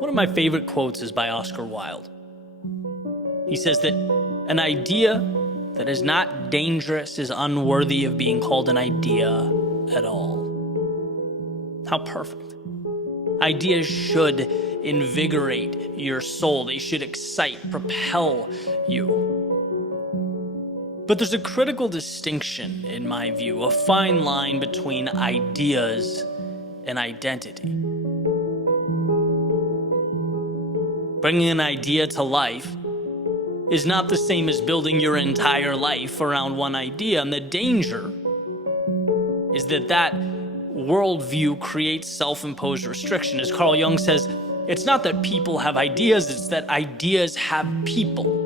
One of my favorite quotes is by Oscar Wilde. He says that an idea that is not dangerous is unworthy of being called an idea at all. How perfect. Ideas should invigorate your soul. They should excite, propel you. But there's a critical distinction, in my view, a fine line between ideas and identity. Bringing an idea to life is not the same as building your entire life around one idea, and the danger is that worldview creates self-imposed restriction. As Carl Jung says, it's not that people have ideas, it's that ideas have people.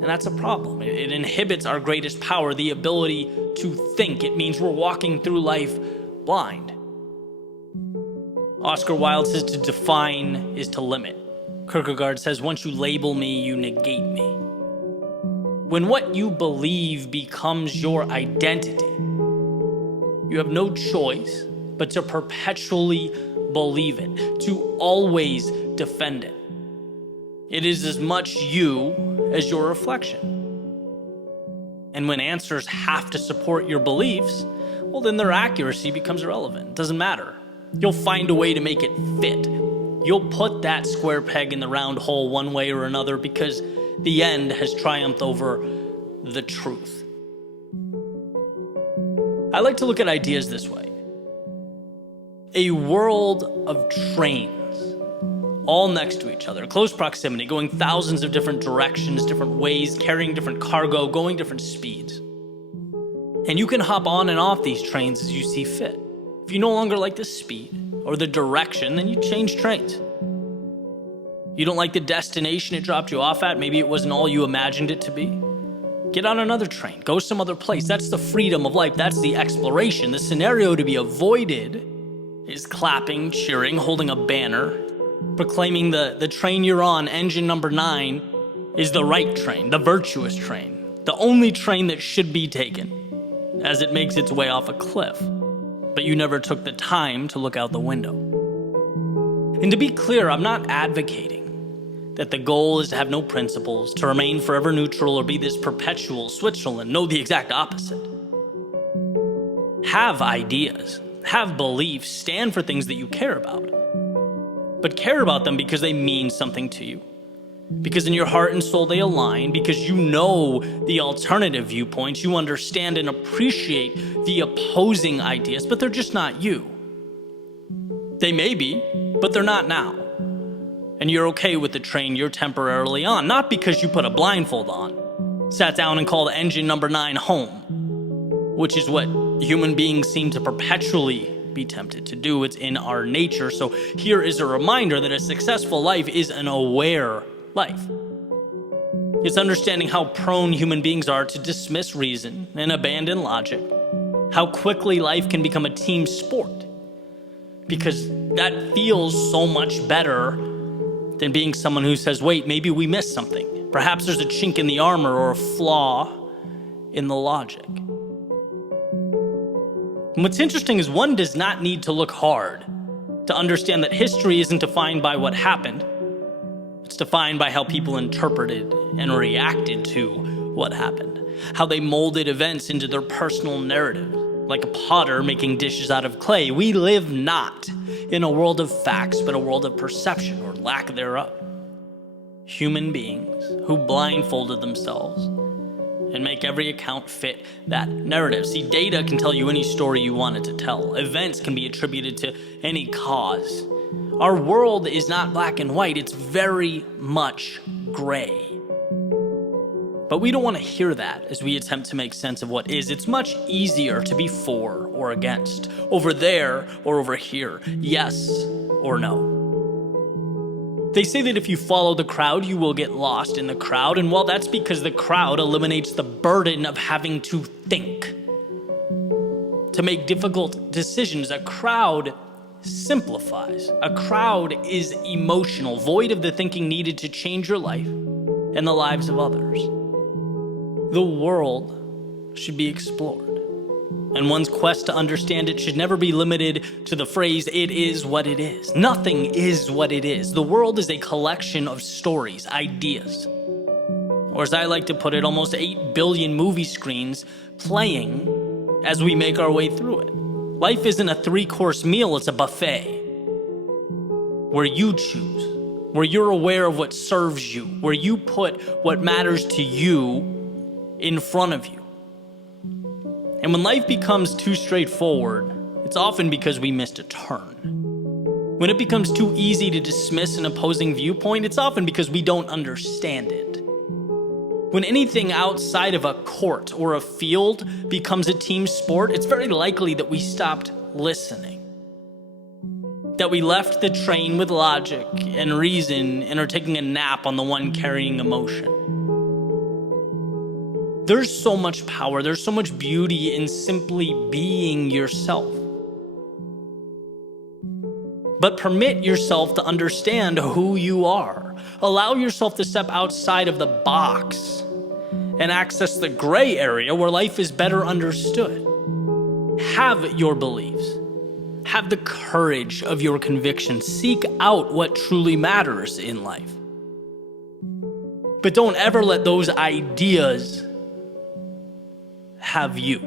And that's a problem. It inhibits our greatest power, the ability to think. It means we're walking through life blind. Oscar Wilde says to define is to limit. Kierkegaard says, once you label me, you negate me. When what you believe becomes your identity, you have no choice but to perpetually believe it, to always defend it. It is as much you as your reflection. And when answers have to support your beliefs, well, then their accuracy becomes irrelevant. It doesn't matter. You'll find a way to make it fit. You'll put that square peg in the round hole one way or another because the end has triumphed over the truth. I like to look at ideas this way. A world of trains, all next to each other, close proximity, going thousands of different directions, different ways, carrying different cargo, going different speeds. And you can hop on and off these trains as you see fit. If you no longer like the speed or the direction, then you change trains. You don't like the destination it dropped you off at, maybe it wasn't all you imagined it to be. Get on another train, go some other place. That's the freedom of life, that's the exploration. The scenario to be avoided is clapping, cheering, holding a banner, proclaiming the train you're on, engine number 9, is the right train, the virtuous train, the only train that should be taken as it makes its way off a cliff. But you never took the time to look out the window. And to be clear, I'm not advocating that the goal is to have no principles, to remain forever neutral, or be this perpetual Switzerland. No, the exact opposite. Have ideas, have beliefs, stand for things that you care about. But care about them because they mean something to you. Because in your heart and soul they align, because you know the alternative viewpoints, you understand and appreciate the opposing ideas, but they're just not you. They may be, but they're not now. And you're okay with the train you're temporarily on, not because you put a blindfold on, sat down and called engine number 9 home, which is what human beings seem to perpetually be tempted to do. It's in our nature. So here is a reminder that a successful life is an aware life. It's understanding how prone human beings are to dismiss reason and abandon logic, how quickly life can become a team sport, because that feels so much better than being someone who says, wait, maybe we missed something. Perhaps there's a chink in the armor or a flaw in the logic. And what's interesting is one does not need to look hard to understand that history isn't defined by what happened. It's defined by how people interpreted and reacted to what happened, how they molded events into their personal narrative, like a potter making dishes out of clay. We live not in a world of facts, but a world of perception or lack thereof. Human beings who blindfolded themselves and make every account fit that narrative. See, data can tell you any story you want it to tell. Events can be attributed to any cause. Our world is not black and white, it's very much gray. But we don't want to hear that as we attempt to make sense of what is. It's much easier to be for or against, over there or over here, yes or no. They say that if you follow the crowd, you will get lost in the crowd, and well, that's because the crowd eliminates the burden of having to think, to make difficult decisions. A crowd simplifies. A crowd is emotional, void of the thinking needed to change your life and the lives of others. The world should be explored, And one's quest to understand it should never be limited to the phrase, "it is what it is." Nothing is what it is. The world is a collection of stories, ideas. Or as I like to put it, almost 8 billion movie screens playing as we make our way through it. Life isn't a 3-course meal, it's a buffet. Where you choose, where you're aware of what serves you, where you put what matters to you in front of you. And when life becomes too straightforward, it's often because we missed a turn. When it becomes too easy to dismiss an opposing viewpoint, it's often because we don't understand it. When anything outside of a court or a field becomes a team sport, it's very likely that we stopped listening. That we left the train with logic and reason and are taking a nap on the one carrying emotion. There's so much power, there's so much beauty in simply being yourself. But permit yourself to understand who you are. Allow yourself to step outside of the box and access the gray area where life is better understood. Have your beliefs. Have the courage of your convictions. Seek out what truly matters in life. But don't ever let those ideas have you.